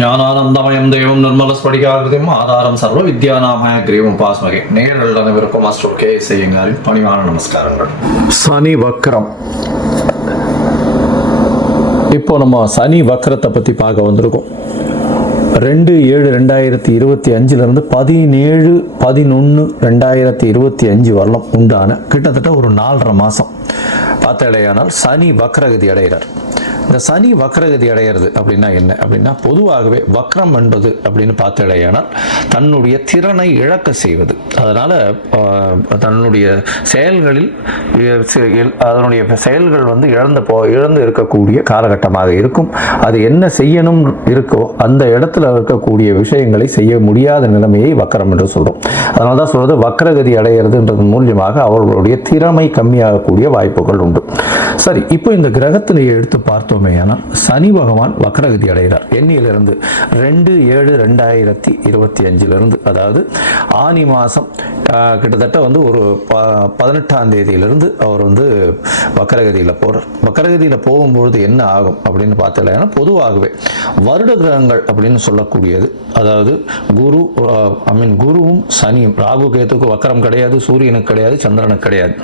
ஞானானந்தமயம் தெய்வம் நிர்மலஸ்படிகாகிருதியும் ஆதாரம் சர்வ வித்யாநாமய கிரீவம் பாஸ்மகே நேரில் அனைவருக்கும் மாஸ்டர் கே செய்யுங்காரின் பணிவான நமஸ்காரங்கள். சனி வக்ரம். இப்போ நம்ம சனி வக்ரத்தை பற்றி பார்க்க வந்திருக்கோம். 2/7/2025 17/11/2025 வரலாம் உண்டான கிட்டத்தட்ட ஒரு 4.5 மாதம் பார்த்தாலேயானால் சனி வக்ரகதி அடைகிறார். இந்த சனி வக்ரகதி அடைகிறது அப்படின்னா என்ன அப்படின்னா, பொதுவாகவே வக்ரம் என்பது அப்படின்னு பார்த்தாலேயானால் தன்னுடைய திறனை இழக்க செய்வது. அதனால் தன்னுடைய செயல்களில் அதனுடைய செயல்கள் இழந்து இருக்கக்கூடிய காலகட்டமாக இருக்கும். அது என்ன செய்யணும் இருக்கோ அந்த இடத்துல இருக்கக்கூடிய விஷயங்களை செய்ய முடியாத நிலைமையை வக்ரம் என்று சொல்கிறோம். அதனால தான் சொல்கிறது வக்ரகதி அடைகிறதுன்றது மூலியமாக அவர்களுடைய திறமை கம்மியாகக்கூடிய வாய்ப்புகள் உண்டு. சரி, இப்போ இந்த கிரகத்திலேயே எடுத்து பார்த்தோமே ஆனால் சனி பகவான் வக்ரகதி அடைகிறார். எண்ணிலிருந்து 2/7/2025 அதாவது ஆனி மாதம் கிட்டத்தட்ட ஒரு 18ஆம் தேதியிலிருந்து அவர் வக்ரகதியில் போகிறார். வக்ரகதியில் போகும்பொழுது என்ன ஆகும் அப்படின்னு பார்த்தீங்கன்னா, பொதுவாகவே வருட கிரகங்கள் அப்படின்னு சொல்லக்கூடியது, அதாவது குருவும் சனியும், ராகு கேத்துக்கு வக்ரம் கிடையாது, சூரியனுக்கு கிடையாது, சந்திரனுக்கு கிடையாது.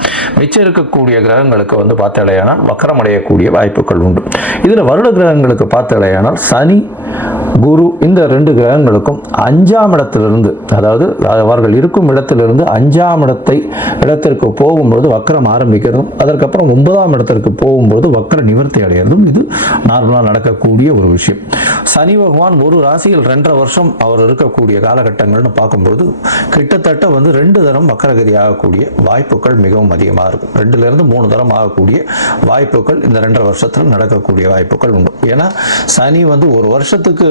மிச்சம் இருக்கக்கூடிய கிரகங்களுக்கு பார்த்தாலேயானால் வக்ரம் அடையக்கூடிய வாய்ப்புகள் உண்டு. இதில் வருட கிரகங்களுக்கு பார்த்தாலேயானால் சனி குரு இந்த 2 கிரகங்களுக்கும் 5ஆம் இடத்திலிருந்து, அதாவது அவர்கள் இருக்கும் இடத்திலிருந்து 5ஆம் இடத்திற்கு போகும்போது வக்ரம் ஆரம்பிக்கிறதும், அதற்கப்புறம் 9ஆம் இடத்திற்கு போகும்போது வக்ர நிவர்த்தி அடைகிறதும் இது நார்மலாக நடக்கக்கூடிய ஒரு விஷயம். சனி பகவான் ஒரு ராசியில் 2.5 வருஷம் அவர் இருக்கக்கூடிய காலகட்டங்கள்னு பார்க்கும்போது கிட்டத்தட்ட 2 தரம் வக்ரகதி ஆகக்கூடிய வாய்ப்புகள் மிகவும் அதிகமாக இருக்கும். 2லிருந்து 3 தரம் ஆகக்கூடிய வாய்ப்புகள் இந்த 2.5 வருஷத்தில் நடக்கக்கூடிய வாய்ப்புகள் உண்டு. ஏன்னா சனி ஒரு வருஷத்துக்கு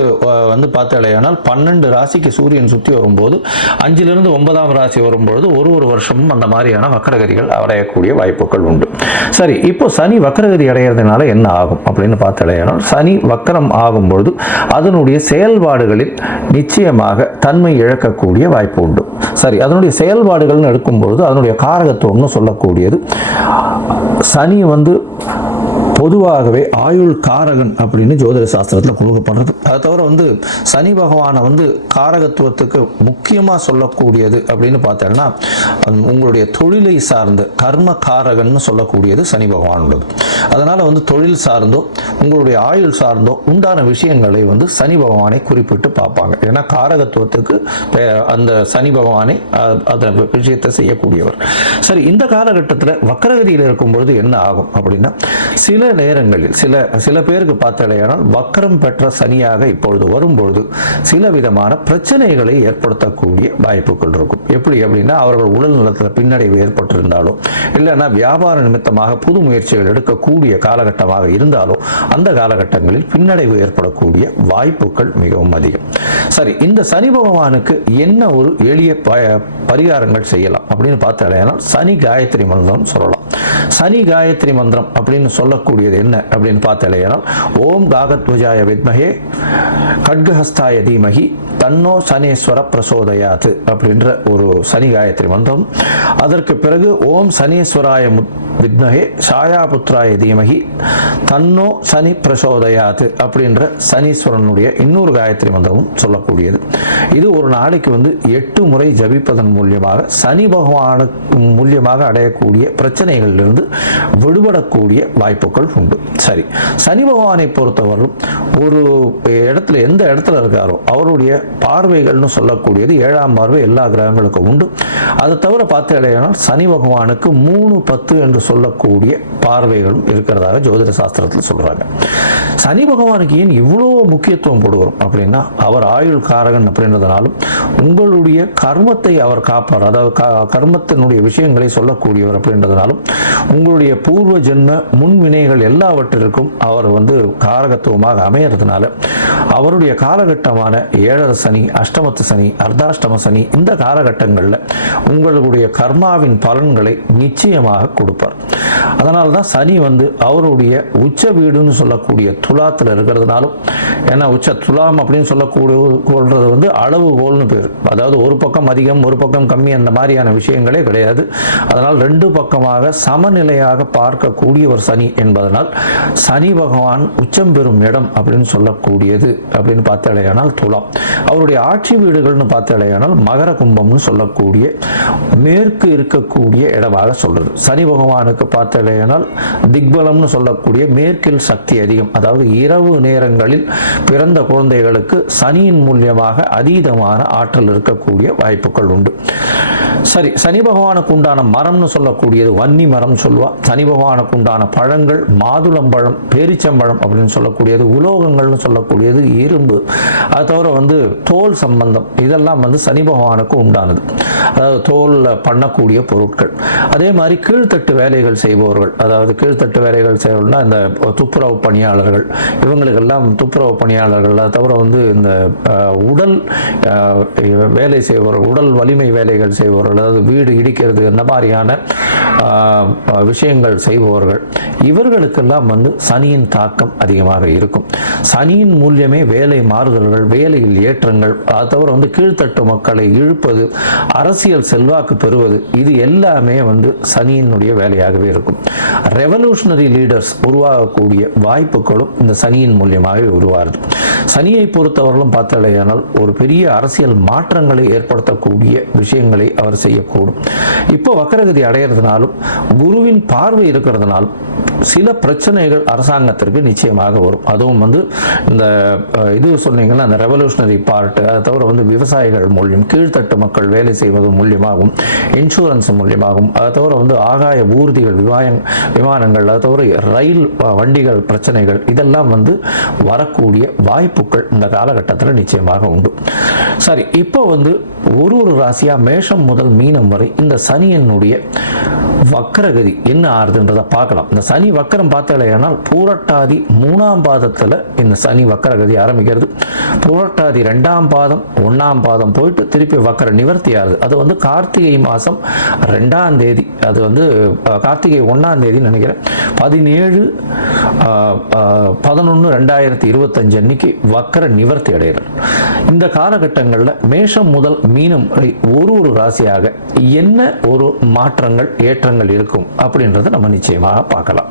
பார்த்தாலேயானால் 12 ராசிக்கு சூரியன் சுற்றி வரும்போது 5லிருந்து 9ஆம் ராசி வரும்போது ஒரு வருஷமும் அந்த மாதிரியான வக்ரகதிகள் அடையக்கூடிய வாய்ப்புகள் உண்டு. சரி, இப்போ சனி வக்ரகதி அடைகிறதுனால என்ன ஆகும் அப்படின்னு பார்த்தாலேயானால், சனி வக்ரம் ஆகும்பொழுது அதனுடைய செயல்பாடுகளில் நிச்சயமாக தன்மை இழக்கக்கூடிய வாய்ப்பு உண்டு. சரி, அதனுடைய செயல்பாடுகள்னு எடுக்கும்பொழுது அதனுடைய காரகத்துவம்னு சொல்லக்கூடியது, சனி பொதுவாகவே ஆயுள் காரகன் அப்படின்னு ஜோதிட சாஸ்திரத்தில் கொடுக்கப்படுறது. அதை தவிர சனி பகவானை காரகத்துவத்துக்கு முக்கியமாக சொல்லக்கூடியது அப்படின்னு பார்த்தோம்னா, உங்களுடைய தொழிலை சார்ந்த கர்ம காரகன்னு சொல்லக்கூடியது சனி பகவான் உள்ளது. அதனால் தொழில் சார்ந்தோ உங்களுடைய ஆயுள் சார்ந்தோ உண்டான விஷயங்களை சனி பகவானை குறிப்பிட்டு பார்ப்பாங்க. ஏன்னா காரகத்துவத்துக்கு அந்த சனி பகவானை அந்த விஷயத்தை செய்யக்கூடியவர். சரி, இந்த காலகட்டத்தில் வக்ரகதியில் இருக்கும்பொழுது என்ன ஆகும் அப்படின்னா, சில நேரங்களில் சில பேருக்கு பார்த்தாலேயானால் வக்ரம் பெற்ற சனியாக இப்பொழுது வரும்பொழுது சில விதமான பிரச்சனைகளை ஏற்படுத்தக்கூடிய வாய்ப்புகள் இருக்கும். எப்படி அப்படின்னா, அவர்கள் உடல் நலத்தில் பின்னடைவு ஏற்பட்டிருந்தாலோ, இல்லைன்னா வியாபார நிமித்தமாக புது முயற்சிகள் எடுக்கக்கூடிய காலகட்டமாக இருந்தாலோ அந்த காலகட்டங்களில் பின்னடைவு ஏற்படக்கூடிய வாய்ப்புகள் மிகவும் அதிகம். சரி, இந்த சனி பகவானுக்கு என்ன ஒரு எளிய பரிகாரங்கள் செய்யலாம் அப்படின்னு பார்த்தாலேயானால் சனி காயத்ரி மந்திரம் சொல்லலாம். சனி காயத்ரி மந்திரம் அப்படின்னு சொல்லக்கூடியது என்ன அப்படின்னு பார்த்தாலேயானால், ஓம் காகத்வஜாய வித்மஹே கட்கஹஸ்தாய தீமஹி தன்னோ சனீஸ்வர பிரசோதயாத் அப்படின்ற ஒரு சனி காயத்ரி மந்திரம். அதற்கு பிறகு ஓம் சனீஸ்வராய வித்மஹே சாயாபுத்ராய தீமஹி தன்னோ சனி பிரசோதயாத் அப்படின்ற சனீஸ்வரனுடைய இன்னொரு காயத்ரி மந்திரமும் சொல்லக்கூடியது. இது ஒரு நாளைக்கு 8 முறை ஜபிப்பதன் மூலியமாக சனி பகவானு மூலியமாக அடையக்கூடிய பிரச்சனைகளிலிருந்து விடுபடக்கூடிய வாய்ப்புகள் உண்டு. சரி, சனி பகவானை பொறுத்தவரை ஒரு இடத்துல எந்த இடத்துல இருக்காரோ அவருடைய பார்வைகள்னு சொல்லக்கூடியது 7ஆம் பார்வை எல்லா கிரகங்களுக்கும் உண்டு. அதை தவிர பார்த்தாலேயானால் சனி பகவானுக்கு 3, 10 என்று சொல்லக்கூடிய பார்வைகளும் இருக்கிறதாக ஜோதிட சாஸ்திரத்தில் சொல்றாங்க. சனி பகவானுக்கு ஏன் இவ்வளோ முக்கியத்துவம் கொடுக்கிறோம் அப்படின்னா, அவர் ஆயுள் காரகன் அப்படின்றதுனாலும் உங்களுடைய கர்மத்தை அவர் காப்பார், அதாவது கர்மத்தினுடைய விஷயங்களை சொல்லக்கூடியவர் அப்படின்றதுனாலும் உங்களுடைய பூர்வ ஜென்ம முன்வினைகள் எல்லாவற்றிற்கும் அவர் காரகத்துவமாக அமையறதுனால அவருடைய காலகட்டமான 7 சனி, அஷ்டமத்து சனி, அர்த்தாஷ்டம சனி இந்த காலகட்டங்களில் உங்களுடைய கர்மாவின் பலன்களை நிச்சயமாக கொடுப்பார். அதனால தான் சனி அவருடைய உச்ச வீடுன்னு சொல்லக்கூடிய துலாத்தில் இருக்கிறதுனாலும், ஏன்னா உச்ச துலாம் அப்படின்னு சொல்லக்கூடியது அளவுகோல்னு பேர். அதாவது ஒரு பக்கம் அதிகம் ஒரு பக்கம் கம்மி அந்த மாதிரியான விஷயங்களே கிடையாது. அதனால் 2 பக்கமாக சமநிலையாக பார்க்கக்கூடிய ஒரு சனி என்பதால் அதனால் சனி பகவான் உச்சம் பெறும் இடம் அப்படின்னு சொல்லக்கூடியது அப்படின்னு பார்த்தாலேயானால் துலாம். அவருடைய ஆட்சி வீடுகள்னு பார்த்தாலேயானால் மகர கும்பம்னு சொல்லக்கூடிய மேற்கு இருக்கக்கூடிய இடமாக சொல்றது. சனி பகவானுக்கு பார்த்தாலேயானால் திக்பலம்னு சொல்லக்கூடிய மேற்கில் சக்தி அதிகம். அதாவது இரவு நேரங்களில் பிறந்த குழந்தைகளுக்கு சனியின் மூலியமாக அதீதமான ஆற்றல் இருக்கக்கூடிய வாய்ப்புகள் உண்டு. சரி, சனி பகவானுக்கு உண்டான மரம்னு சொல்லக்கூடியது வன்னி மரம் சொல்லுவா. சனி பகவானுக்கு உண்டான பழங்கள் மாதுளம்பழம், பேரிச்சம்பழம் அப்படின்னு சொல்லக்கூடியது, உலோகங்கள்னு சொல்லக்கூடியது இரும்பு, அது தவிர தோல் சம்பந்தம், இதெல்லாம் சனி பகவானுக்கு உண்டானது. அதாவது தோல்ல பண்ணக்கூடிய பொருட்கள். அதே மாதிரி கீழ்த்தட்டு வேலைகள் செய்பவர்கள், அதாவது கீழ்த்தட்டு வேலைகள் செய்வர்கள்னா இந்த துப்புரவு பணியாளர்கள், இவங்களுக்கெல்லாம் துப்புரவு பணியாளர்கள், அது தவிர இந்த உடல் வேலை செய்பவர்கள், உடல் வலிமை வேலைகள் செய்பவர்கள், அதாவது வீடு இடிக்கிறது இந்த மாதிரியான விஷயங்கள் செய்பவர்கள், இவர்களுக்கெல்லாம் சனியின் தாக்கம் அதிகமாக இருக்கும். சனியின் மூலியமே வேலை மாறுதல்கள், வேலையில் ஏற்றங்கள், அது தவிர கீழ்த்தட்டு மக்களை இழுப்பது, அரசியல் செல்வாக்கு பெறுவது, இது எல்லாமே சனியினுடைய வேலையாகவே இருக்கும். ரெவல்யூஷனரி லீடர்ஸ் உருவாகக்கூடிய வாய்ப்புகளும் இந்த சனியின் மூலியமாகவே உருவாகுது. சனியை பொறுத்தவர்களும் பார்த்தாலேயானால் ஒரு பெரிய அரசியல் மாற்றங்களை ஏற்படுத்தக்கூடிய விஷயங்களை அவர் செய்யக்கூடும். இப்போ வக்கரகதி அடையிறதுனாலும் குருவின் பார்வை இருக்கிறதுனாலும் சில பிரச்சனைகள் அரசாங்கத்திற்கு நிச்சயமாக வரும். அதுவும் இந்த இது சொன்னீங்கன்னா அந்த ரெவல்யூஷனரி பார்ட், அதை தவிர விவசாயிகள் மூலியம், கீழ்த்தட்டு மக்கள் வேலை செய்வது மூலியமாகவும், இன்சூரன்ஸ் மூலியமாகவும், அதை தவிர ஆகாய ஊர்திகள், விமானங்கள், அதை தவிர ரயில் வண்டிகள் பிரச்சனைகள், இதெல்லாம் வரக்கூடிய வாய்ப்புகள் இந்த காலகட்டத்தில் நிச்சயமாக உண்டு. சரி, இப்போ ஒரு ராசியா மேஷம் முதல் மீனம் வரை இந்த சனியினுடைய வக்கரகதி என்ன ஆறுதுன்றதை பார்க்கலாம். இந்த சனி வக்கரம் பார்த்தாலேயானால் பூரட்டாதி 3ஆம் பாதத்தில் இந்த சனி வக்கரகதி ஆரம்பிக்கிறது. பூரட்டாதி 2ஆம் பாதம் 1ஆம் பாதம் போயிட்டு திருப்பி வக்கர நிவர்த்தி ஆகுது. அது கார்த்திகை மாதம் 2ஆம் தேதி, அது கார்த்திகை 1ஆம் தேதி நினைக்கிறேன், 17/11/2025 அன்னைக்கு வக்கர நிவர்த்தி அடைகிறது. இந்த காலகட்டங்களில் மேஷம் முதல் மீனம் வரை ஒரு ராசியாக என்ன ஒரு மாற்றங்கள் ஏற்றங்கள் இருக்கும் அப்படின்றத நம்ம நிச்சயமாக பார்க்கலாம்.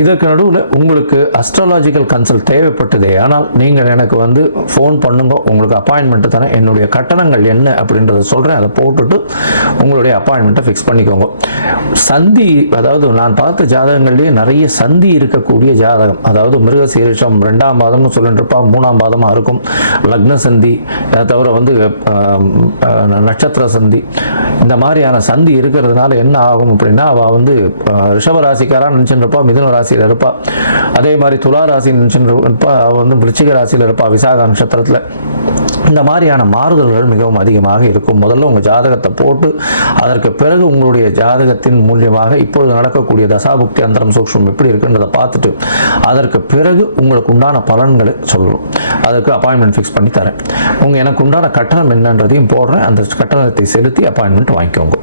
இதற்கு நடுவில் உங்களுக்கு அஸ்ட்ராலாஜிக்கல் கன்சல்ட் தேவைப்பட்டதே ஆனால் நீங்கள் எனக்கு ஃபோன் பண்ணுங்க, உங்களுக்கு அப்பாயின்மெண்ட் தானே. என்னுடைய கட்டணங்கள் என்ன அப்படின்றத சொல்கிறேன், அதை போட்டுட்டு உங்களுடைய அப்பாயின்மெண்ட்டை ஃபிக்ஸ் பண்ணிக்கோங்க. சந்தி, அதாவது நான் பார்த்த ஜாதகங்கள்லேயே நிறைய சந்தி இருக்கக்கூடிய ஜாதகம், அதாவது மிருகசீரிஷம் 2ஆம் பாதம்னு சொல்லிட்டு இருப்பா, 3ஆம் பாதமாக இருக்கும், லக்ன சந்தி, அதை தவிர நட்சத்திர சந்தி, இந்த மாதிரியான சந்தி இருக்கிறதுனால என்ன ஆகும் அப்படின்னா, அவள் ரிஷபராசிக்காரான்னு நினச்சிட்டு இருப்பா, மிதுன ராசியில் இருப்பா, அதே மாதிரி துலா ராசி நினச்சிட்டு இருப்பா, அவள் விருச்சிக ராசியில் இருப்பா, விசாக நட்சத்திரத்தில். இந்த மாதிரியான மாறுதல்கள் மிகவும் அதிகமாக இருக்கும். முதல்ல உங்கள் ஜாதகத்தை போட்டு அதற்கு பிறகு உங்களுடைய ஜாதகத்தின் மூலியமாக இப்பொழுது நடக்கக்கூடிய தசாபுக்தி அந்தரம் சூக்ஷ்மம் எப்படி இருக்குன்றதை பார்த்துட்டு அதற்கு பிறகு உங்களுக்கு உண்டான பலன்களை சொல்லணும். அதுக்கு அப்பாயின்மெண்ட் ஃபிக்ஸ் பண்ணி தரேன். எனக்கு உண்டான கட்டணம் என்னன்றதையும் போடுறேன். அந்த கட்டணத்தை செலுத்தி அப்பாயின்மெண்ட் வாங்கிக்கோங்க.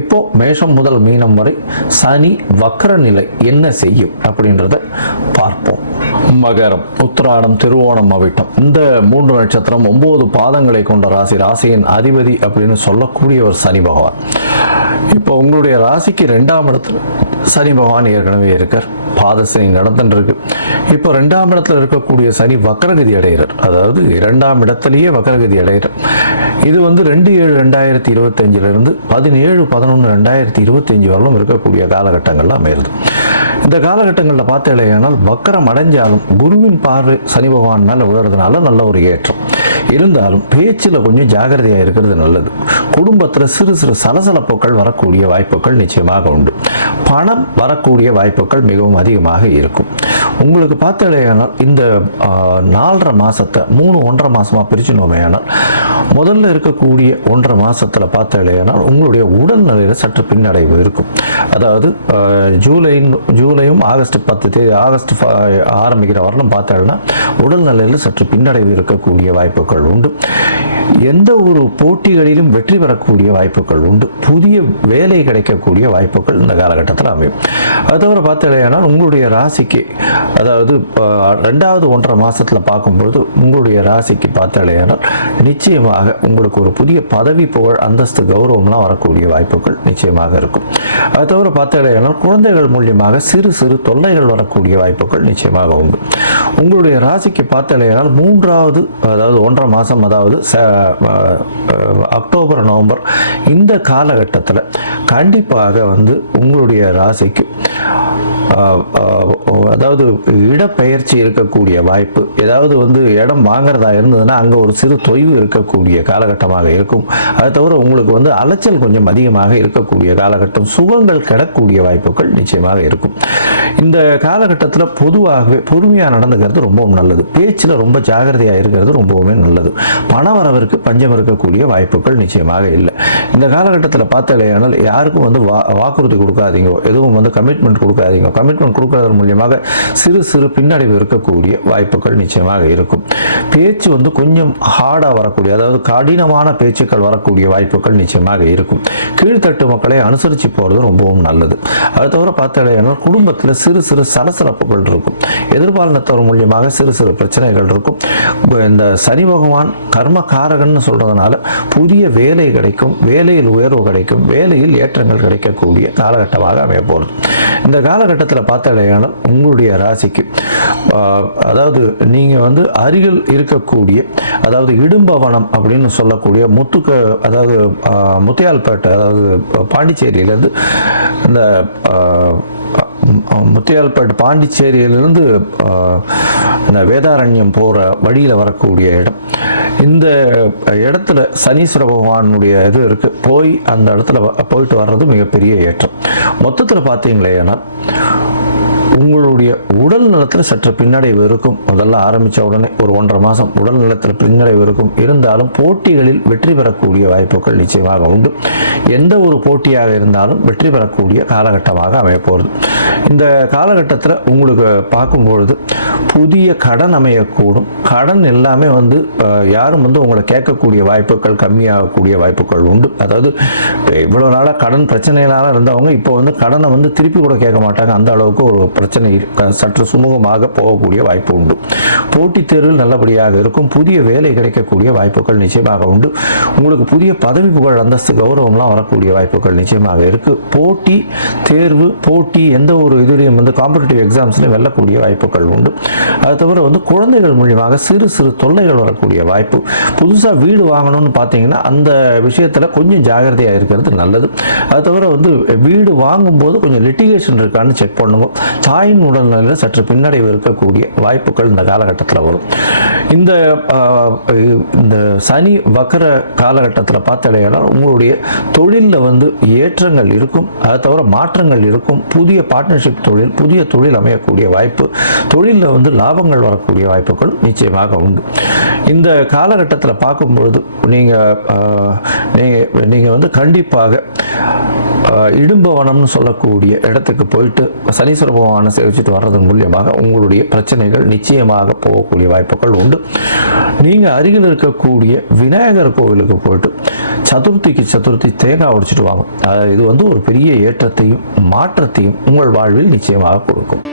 இப்போ மேஷம் முதல் மீனம் வரை சனி வக்கர நிலை என்ன செய்யும் அப்படின்றத பார்ப்போம். மகரம், உத்திராடம், திருவோணம், அவிட்டம், இந்த 3 நட்சத்திரம் 9 பாதங்களை கொண்ட ராசி. ராசியின் அதிபதி அப்படின்னு சொல்லக்கூடிய ஒரு சனி பகவான். இப்போ உங்களுடைய ராசிக்கு 2ஆம் இடத்துல சனி பகவான் ஏற்கனவே இருக்கார், பாதசனி நடந்துட்டு இருக்கு. இப்போ 2ஆம் இடத்துல இருக்கக்கூடிய சனி வக்கரகதி அடைகிறார், அதாவது 2ஆம் இடத்திலேயே வக்கரகதி அடைகிறார். இது 2/7/2025 17/11/2025 வரலும் இருக்கக்கூடிய காலகட்டங்கள்ல அமைகிறது. இந்த காலகட்டங்களில் பார்த்தேனால் வக்கரம் அடைஞ்சாலும் குருவின் பார்வை சனி பகவான் மேல விழுறதுனால நல்ல ஒரு ஏற்றம் இருந்தாலும் பேச்சில் கொஞ்சம் ஜாகிரதையா இருக்கிறது நல்லது. குடும்பத்தில் சிறு சிறு சலசலப்புகள் வரக்கூடிய வாய்ப்புகள் நிச்சயமாக உண்டு. பணம் வரக்கூடிய வாய்ப்புகள் மிகவும் அதிகமாக இருக்கும். உங்களுக்கு பார்த்தேனால் இந்த 4.5 மாசத்தை 3-1.5 மாசமா பிரிச்சுனோமேயானால் முதல்ல இருக்கக்கூடிய 1.5 மாசத்துல பார்த்தேனால் உங்களுடைய உடல்நிலையில சற்று பின்னடைவு இருக்கும். அதாவது ஜூலையும் ஆகஸ்ட் 10 தேதி ஆகஸ்ட் ஆரம்பிக்கிற வரலும் பார்த்தேன்னா உடல்நிலையில் சற்று பின்னடைவு இருக்கக்கூடிய வாய்ப்புகள் உண்டு. எந்த ஒரு போட்டிகளிலும் வெற்றி பெறக்கூடிய வாய்ப்புகள் உண்டு. புதிய வேலை கிடைக்கக்கூடிய வாய்ப்புகள் இந்த காலகட்டத்தில் அமையும். அது தவிர பார்த்தீங்கன்னா உங்களுடைய ராசிக்கு, அதாவது ரெண்டாவது 1.5 மாசத்தில் பார்க்கும்போது உங்களுடைய ராசிக்கு பார்த்தீங்கன்னா நிச்சயமாக உங்களுக்கு ஒரு புதிய பதவி, புகழ், அந்தஸ்து, கௌரவம்லாம் வரக்கூடிய வாய்ப்புகள் நிச்சயமாக இருக்கும். அது தவிர பார்த்தீங்கன்னா குழந்தைகள் மூலியமாக சிறு சிறு தொல்லைகள் வரக்கூடிய வாய்ப்புகள் நிச்சயமாக உண்டு. உங்களுடைய ராசிக்கு பார்த்தீங்கன்னா 3வது, அதாவது 1.5 மாசம், அதாவது அக்டோபர், நவம்பர் இந்த காலகட்டத்தில் கண்டிப்பாக உங்களுடைய ராசிக்கு அதாவது இடப்பெயர்ச்சி இருக்கக்கூடிய வாய்ப்பு, ஏதாவது இடம் வாங்குறதா இருந்ததுன்னா அங்கே ஒரு சிறு தொய்வு இருக்கக்கூடிய காலகட்டமாக இருக்கும். அது தவிர உங்களுக்கு அலைச்சல் கொஞ்சம் அதிகமாக இருக்கக்கூடிய காலகட்டம், சுகங்கள் கிடக்கூடிய வாய்ப்புகள் நிச்சயமாக இருக்கும். இந்த காலகட்டத்தில் பொதுவாகவே பொறுமையாக நடந்துக்கிறது ரொம்பவும் நல்லது. பேச்சில் ரொம்ப ஜாகிரதையாக இருக்கிறது ரொம்பவுமே நல்லது. பண வரவிற்கு பஞ்சம் இருக்கக்கூடிய வாய்ப்புகள் நிச்சயமாக இல்லை. இந்த காலகட்டத்தில் பார்த்தாலேயானால் யாருக்கும் வாக்குறுதி கொடுக்காதீங்க, எதுவும் கமிட்மெண்ட் கொடுக்காதீங்க. கமிட்மெண்ட் கொடுக்கறது மூலியமாக சிறு சிறு பின்னடைவு இருக்கக்கூடிய வாய்ப்புகள் நிச்சயமாக இருக்கும். பேச்சு கொஞ்சம் ஹார்டாக வரக்கூடிய, அதாவது கடினமான பேச்சுக்கள் வரக்கூடிய வாய்ப்புகள் நிச்சயமாக இருக்கும். கீழ்த்தட்டு மக்களை அனுசரித்து போகிறது ரொம்பவும் நல்லது. அது தவிர பார்த்தாலேயானால் குடும்பத்தில் சிறு சிறு சலசலப்புகள் இருக்கும். எதிர்பாலினத்தவர் மூலியமாக சிறு சிறு பிரச்சனைகள் இருக்கும். இந்த சனி பகவான் கர்மகாரகன்னு சொல்றதுனால புதிய வேலை கிடைக்கும், வேலையில் உயர்வு கிடைக்கும், வேலையில் ஏற்றங்கள் கிடைக்கக்கூடிய காலகட்டமாக அமைய போகிறது. இந்த காலகட்டத்தில் பார்த்தாலேயானால் உங்களுடைய ராசிக்கு அதாவது நீங்கள் அருகில் இருக்கக்கூடிய, அதாவது இடும்பவனம் அப்படின்னு சொல்லக்கூடிய அதாவது முத்தியால்பேட்டை, அதாவது பாண்டிச்சேரியிலேருந்து இந்த முத்தியால்பேட்டை பாண்டிச்சேரியிலிருந்து வேதாரண்யம் போகிற வழியில் வரக்கூடிய இடம். இந்த இடத்துல சனீஸ்வர பகவானுடைய இது இருக்கு. போய் அந்த இடத்துல போயிட்டு வர்றது மிகப்பெரிய ஏற்றம். மொத்தத்தில் பார்த்தீங்களேன்னா உங்களுடைய உடல் நலத்தில் சற்று பின்னடைவு இருக்கும். முதல்ல ஆரம்பித்த உடனே ஒரு 1.5 மாதம் உடல் நலத்தில் பின்னடைவு இருக்கும். இருந்தாலும் போட்டிகளில் வெற்றி பெறக்கூடிய வாய்ப்புகள் நிச்சயமாக உண்டு. எந்த ஒரு போட்டியாக இருந்தாலும் வெற்றி பெறக்கூடிய காலகட்டமாக அமையப்போகிறது. இந்த காலகட்டத்தில் உங்களுக்கு பார்க்கும்பொழுது புதிய கடன் அமையக்கூடும். கடன் எல்லாமே யாரும் உங்களை கேட்கக்கூடிய வாய்ப்புகள் கம்மியாகக்கூடிய வாய்ப்புகள் உண்டு. அதாவது இவ்வளோ நாளாக கடன் பிரச்சனைகளால் இருந்தவங்க இப்போ கடனை திருப்பி கூட கேட்க மாட்டாங்க. அந்த அளவுக்கு ஒரு பிரச்சனை சற்று சுமூகமாக போகக்கூடிய வாய்ப்பு உண்டு. போட்டித் தேர்வில் நல்லபடியாக இருக்கும். புதிய வேலை கிடைக்கக்கூடிய வாய்ப்புகள் நிச்சயமாக உண்டு. உங்களுக்கு புதிய பதவி, புகழ், அந்தஸ்து, கௌரவம்லாம் வரக்கூடிய வாய்ப்புகள் நிச்சயமாக இருக்கு. போட்டி தேர்வு, போட்டி எந்த ஒரு இதுலையும் காம்படிட்டிவ் எக்ஸாம்ஸ்லையும் வெல்லக்கூடிய வாய்ப்புகள் உண்டு. அது தவிர குழந்தைகள் மூலியமாக சிறு சிறு தொல்லைகள் வரக்கூடிய வாய்ப்பு. புதுசாக வீடு வாங்கணும்னு பார்த்தீங்கன்னா அந்த விஷயத்தில் கொஞ்சம் ஜாகிரதையாக இருக்கிறது நல்லது. அது தவிர வீடு வாங்கும்போது கொஞ்சம் லிட்டிகேஷன் இருக்கான்னு செக் பண்ணுங்க. தாயின் உடல்நிலையில் சற்று பின்னடைவு இருக்கக்கூடிய வாய்ப்புகள் இந்த காலகட்டத்தில் வரும். இந்த சனி வக்கர காலகட்டத்தில் பார்த்தடையால் உங்களுடைய தொழிலில் ஏற்றங்கள் இருக்கும். அதை தவிர மாற்றங்கள் இருக்கும். புதிய பார்ட்னர்ஷிப் தொழில், புதிய தொழில் அமையக்கூடிய வாய்ப்பு, தொழிலில் லாபங்கள் வரக்கூடிய வாய்ப்புகள் நிச்சயமாக உண்டு. இந்த காலகட்டத்தில் பார்க்கும்பொழுது நீங்கள் கண்டிப்பாக இடும்பவனம்னு சொல்லக்கூடிய இடத்துக்கு போயிட்டு சனீஸ்வர பகவானை சேவிச்சுட்டு வர்றதன் மூலியமாக உங்களுடைய பிரச்சனைகள் நிச்சயமாக போகக்கூடிய வாய்ப்புகள் உண்டு. நீங்கள் அருகில் இருக்கக்கூடிய விநாயகர் கோவிலுக்கு போயிட்டு சதுர்த்தி தேங்காய் உடைச்சிட்டு வாங்க. இது ஒரு பெரிய ஏற்றத்தையும் மாற்றத்தையும் உங்கள் வாழ்வில் நிச்சயமாக கொடுக்கும்.